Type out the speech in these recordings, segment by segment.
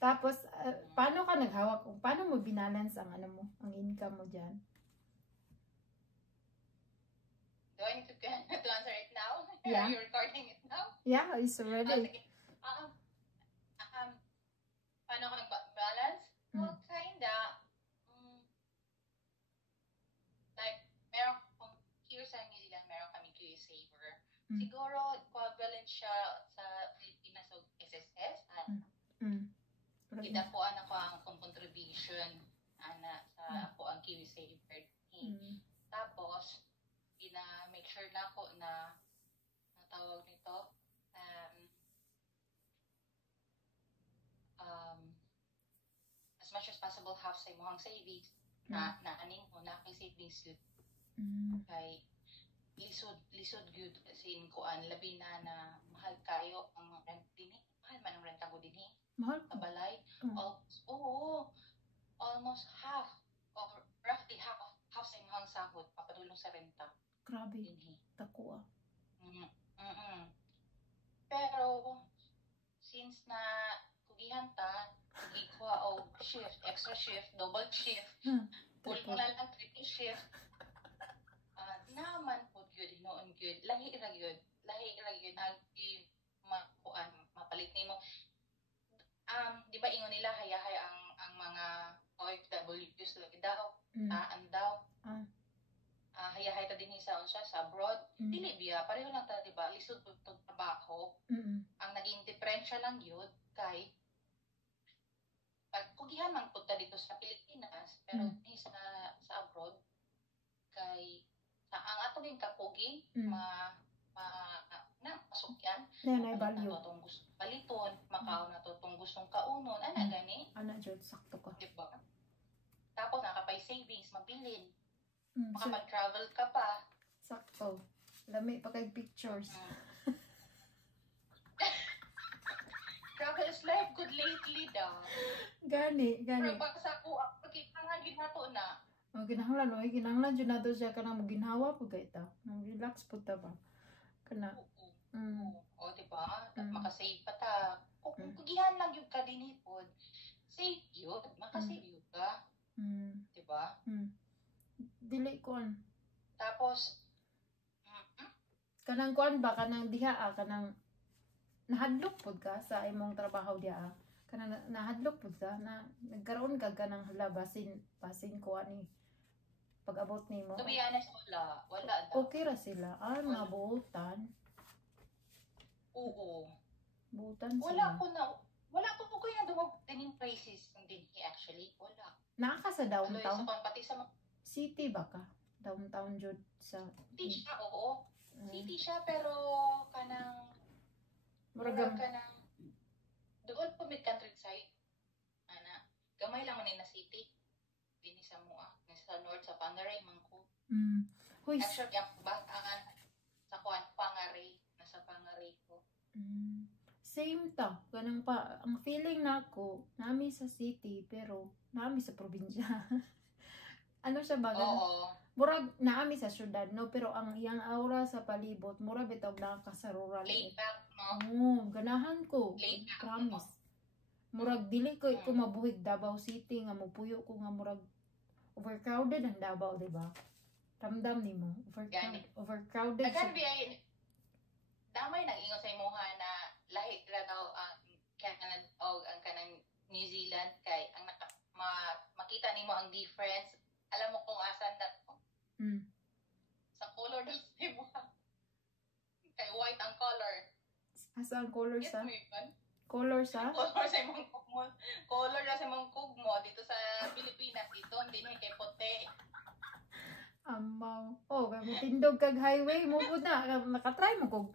Tapos, paano ka naghawak? Paano mo binalance ang ano mo, ang income mo dyan? Do I need to answer it now? Yeah. Are you recording it now? Yeah, it's already. Sige. Paano ko nag-balance? Well, kinda. Like, meron kung here sa New Zealand, meron kami QSaver. Siguro, equivalent siya sa Pilipinas o SSS. Gidapuan ako ang contribution sa ako ang QSaver. Tapos, make sure na ako na natawag nito, as much as possible, half sa imong savings, naanin mo na kay savings yun. Kay, lisod good kasi kuan labi na mahal kayo ang rent din eh. Mahal man ang rent ako din eh. Mahal? Kabalay. Almost half, or roughly half sa imong sahod papadulong sa renta. Grabe. Tako Pero, since na kugihan ta, kuha o shift, extra shift, double shift, pulong na lang triple shift, naman po good, noon good, lahi ra good, mapalit nimo. Di ba ingon nila hayahay ang mga OFWs lagi daw, daw. Hayahay ta din sa abroad. Dili biya, pareho lang ta, di ba? Lisod po itong trabaho. Ang naging diferensya lang yun kay kugihan man punta dito sa Pilipinas, pero di sa abroad kay ang atong kapugi masukyan natong gusto baliton, makaw na to tong gustong kaunon, gani jud sakto ka, diba? Tapos nakapay savings, mabilin, makapag-travel ka pa, sakto, lami pa kay pictures. Travel is life good lately daw. Gani. Pero baka ko, pagkipangagin ginato na. Ginahanglan dyan nato siya ka na maginhawa po kayo ta. Relax po ta ba? Kana. O, diba? Makasave pa ta. Kung kugihan lang yung kadinipod, save yun. Makasave yun ka. Diba? Dili kon. Tapos, kanang kon ba? Kanang diha kanang nahadlok po ka sa imong trabaho diha. Kanang nahadlok po ka na nagkaroon ka kanang hala basin ko ani pag-abot nimo. To be honest, wala daw. Okay ra sila. Mga buutan. Oo. Buutan sila. Wala ko kaya dumog din prices din actually. Wala. Naka sa downtown. Pati sa city ba ka? Downtown jud sa city siya, oo. City siya pero kanang murag kanang doon po mid countryside. Gamay lang man na city. Dini sa mua, sa north sa Pangaray mangko. Hoy, actually ang batangan sa Pangaray, nasa Pangaray ko. Same ta, ganang pa ang feeling nako, nami sa city pero nami sa probinsya. Ano siya ba? Oo. Murag naami sa syudad no, pero ang iyang aura sa palibot mura bitaw na ka sa rural. Laid back, no? Ganahan ko. Promise. Murag dili ko mabuhig Davao City nga mopuyo ko nga murag overcrowded ang Davao, di ba? Ramdam nimo, overcrowded. Damay nag-ingon sa imuha na lahi ra daw ang kanang New Zealand kay ang makita nimo ang difference. Alam mo kung asan na sa color daw sa imuha. Kay white ang color. Asa ang color sa? Color sa imong kugmo. Color na sa imong kugmo dito sa Pilipinas, dito hindi na kay puti. Amaw. Kay tindog kag highway mo pud na nakatry mo kog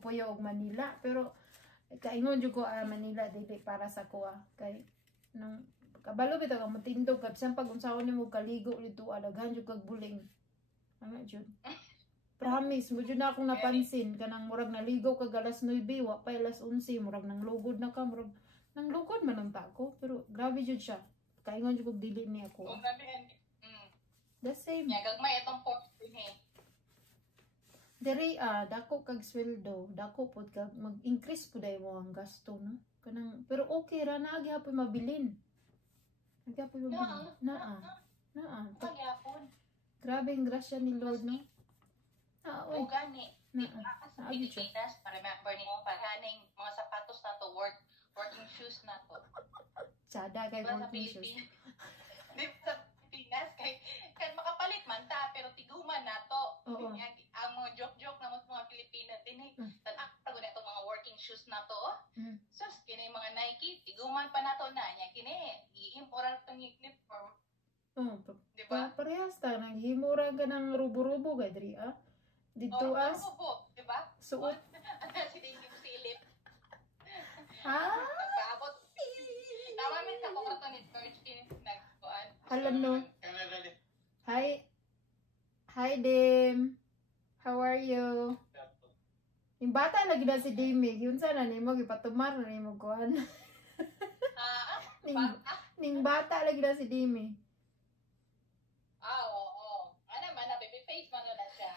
Puyo og Manila, pero kaingon jud ko Manila dili para sa kuha kay nang kabalo bitaw ka matindog kag bisan pag unsahon nimo kaligo dito alaghan jud kag buling. Jud. Promise, mo dyan na akong napansin. Kanang murag naligo kag alas 9, wa pa alas 11. Murag nang lugod na ka. Murag nang lugod man ang tako. Pero grabe dyan siya. Kaingon dyan kong dili niya ako. The same. Gagmay itong pork din eh. Dere, dako kag sweldo. Dako po kag mag-increase po dahil mo ang gasto, no? Kanang pero okay ra na gyapon mabilin. Gyapon mabilin. Naa. Magyapon. Grabe ang grasya ni Lord, no? O gani. Sa Pilipinas, remember niyo parhaning mga sapatos na to, working shoes na to. Tsada kay diba, working shoes. Sa Pilipinas, kay makapalit man ta, pero tiguman na to. Ang mga joke-joke na mga Pilipino din eh. Tanak pa na itong mga working shoes na to. Sus, kini mga Nike, tiguman pa na to na. Kini, i-import itong uniform. Diba? Parehas ta, naghimura ka ng rubo-rubo kay Dri, ah? Dito as rubo, diba? Suot. Si Dingy mo silip. Ha? Nagpaabot. Tama min sa kung ato ni George nagkuan. Hello, no? Hi, Dim. How are you? Yung bata lagi na si Dimi. Yun sana ni mo, ipatumar na ni mo kuhan. Ning bata lagi na si Dimi. Oo. Ano man, baby face man na siya.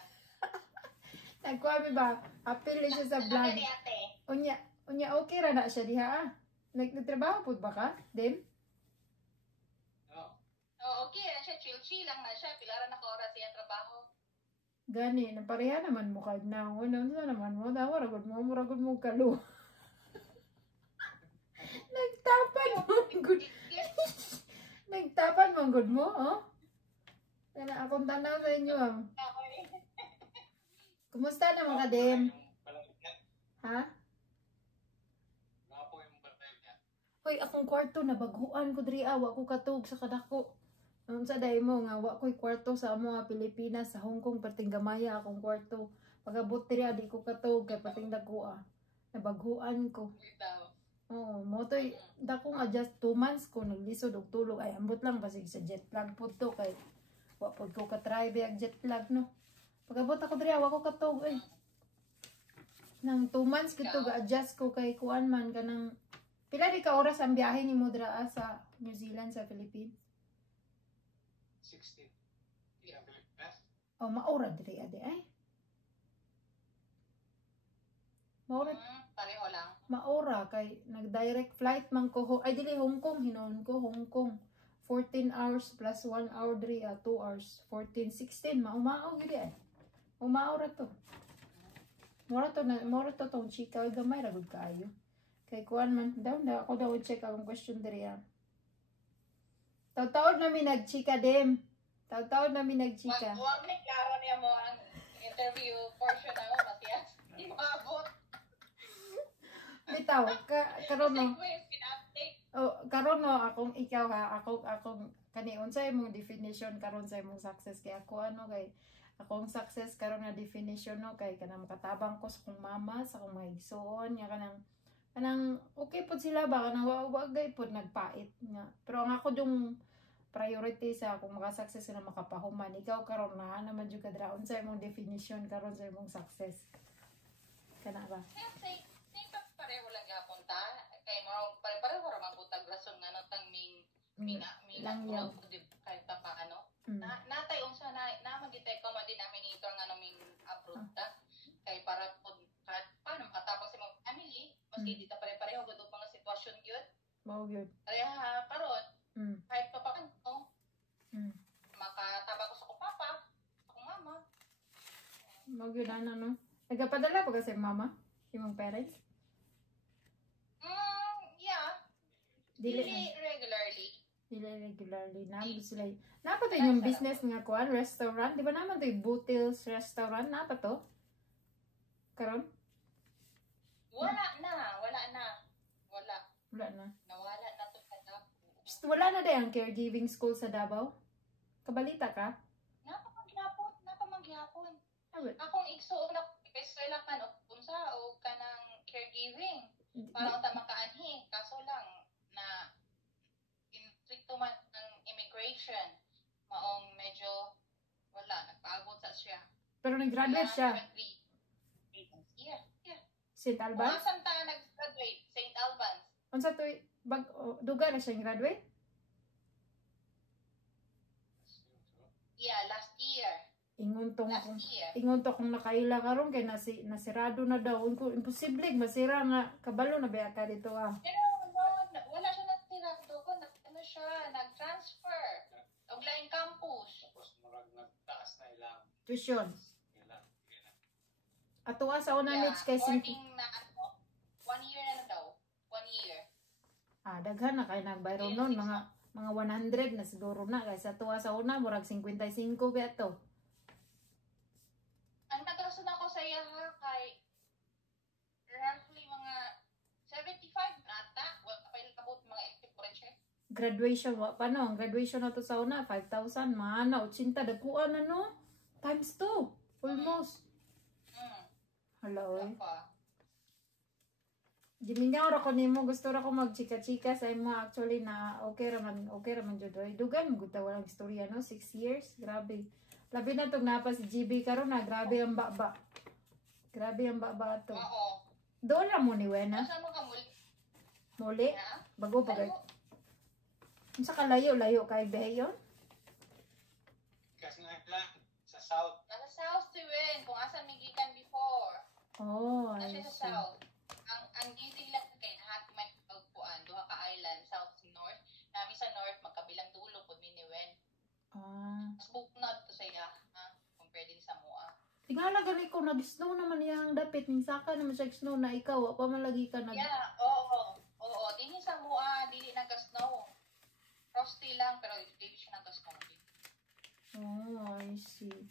Nagkuha ba? Apil siya sa vlog. Unya, okay ra na siya diha ah. Nagtrabaho po ba ka, Dim? Okay na siya. Chill lang na siya. Pilara na ka-oras siya trabaho. Gani, napareha naman mo kahit na. Ano naman mo? Maragod mo kalo. Nagtapan mo ang good. Nagtapan mo ang good mo, oh? Kaya akong tanaw sa inyo, ah. Kumusta naman ka, Dim? Ha? Hoy, akong kwarto, nabaguan ko diri, awa ko katog sa kadako. Sa day mo nga, wa ko'y kwarto sa mga Pilipinas, sa Hong Kong, pating gamaya akong kwarto. Pagabot diri, di ko katog, kay pating dako, ah. Nabaguan ko. Oo, motoy, dakong adjust 2 months ko, naglisod og tulog. Ay, ambot lang, basig sa jet lag po to, kay wapod ko ka-try ang jet lag, no? Pagabot ako diri, wa ko katog, ay. Nang 2 months kito, ga-adjust ko kay kuan man, kanang, pila di ka oras ang biyahe ni mo dira sa New Zealand, sa Philippines? 16. Oh, maura diri ade ay. Maura. Pareho lang. Maura kay nag-direct flight man ko. Ay dili Hong Kong hinon ko Hong Kong. 14 hours plus 1 hour diri 2 hours. 14 16 maumao gyud ay. Umaura to. Mora to tong chika gamay ra gud kaayo. Kay kuan man daw ako daw check ang question diri ah. Taw-taon namin nagchika, Dim. Taw-taon namin nagchika. Huwag na klaro niya mo ang interview portion na mo, Matias. Hindi maabot. Bitaw, karon no. Karon no, akong ikaw ha, akong kani unsay imong definition karon sa imong success kay ako ano kay akong success karon nga definition no kay kanang makatabang ko sa akong mama, sa akong mga igsoon, nya kanang okay pod sila ba kanang wagay pod nagpait nga. Pero ang ako yung priority sa akong maka-success na makapahuman. Ikaw karon na naman jud kadra unsay imong definition karon sa imong success. Kana ba? Say pareho lang gyapon ta. Kay mo pareho ra man putag rason nga natang ming lang yan. Kahit pa paano. Natay unsa na magitay ko man denominator nga naming abroad ta. Kay para pod paano makatabang sa mga family, maski di ta pare-pareho gud og mga sitwasyon gyud. Mao gyud. Kaya karon kahit pa paano makatabang ko sa akong papa, sa akong mama. Mao gyud ana no. Nagapadala pa kasi mama imong parents? Yeah. Dili regularly. Naman sila. Napa to yung business nga kuan, restaurant. Di ba naman to yung Butil's restaurant? Napa to? Karon? Wala na. Nawala na to sa Davao. Wala na dahil ang caregiving school sa Davao? Kabalita ka? Napamaghapon. Akong igsuon na eskwela kan unsa o kanang caregiving. Para unta makaanhi. Kaso lang na instricto man ang immigration. Maong medyo wala. Nagpaabot sa siya. Pero nag-graduate siya? Yeah. St. Albans? Saan ta nag-graduate? St. Albans. Unsa to duga na siya graduate? Yeah, last year. Ingon tong Last year. ingon to kung nakaila karon kay nasirado na daw. Imposible masira nga kabalo na ba ka dito ah. Pero wala siya natira doon. Ano siya, nag-transfer. Og lain campus. Tapos murag nagtaas na ilang Tuition. ilang. Ato sa una Mitch kay According na 1 year na daw. 1 year. daghan na kay nagbayro nun mga 100 na siguro na kay sa tuwa sa una murag 55 ba to. Ang nagasun ako sa iya ha, kay roughly mga 75 na ata. Wala pa yung kabut mga active foreign. Graduation wa pa no, ang graduation na to sa una 5,000 mana 80 dagkuan na no. Times 2 almost. Hello. Gimingaw ra ko nimo gusto ra ko magchika-chika sa imo actually na okay ra man jud. Dugan mo gud ta walang istorya no 6 years. Grabe. Labi na tong napa si GB karon na grabe ang baba. Grabe ang baba to. Oo. Doon na mo ni Wena. Asa mo ka muli? Muli. Ha? Bago pa gay. Unsa ka layo kay Beyon? Kasi nga lang sa south. Nasa south si Wen, kung asa migikan before. Oh, I Nasa sa see. south. Ang GC lang kay hati may pagpuan, duha ka island, south to north. Nami sa north magkabilang dulo pud mi ni Wen. Mas buknod to sa iya, ha? Compare din sa mua. Tingala gali ko nag-snow naman iyang dapit ning saka naman siya snow na ikaw wa pa malagi ka nag. Yeah, oo. Oo, dinhi sa mua dili nag-snow. Frosty lang pero dili siya nag-snow. Oh, I see.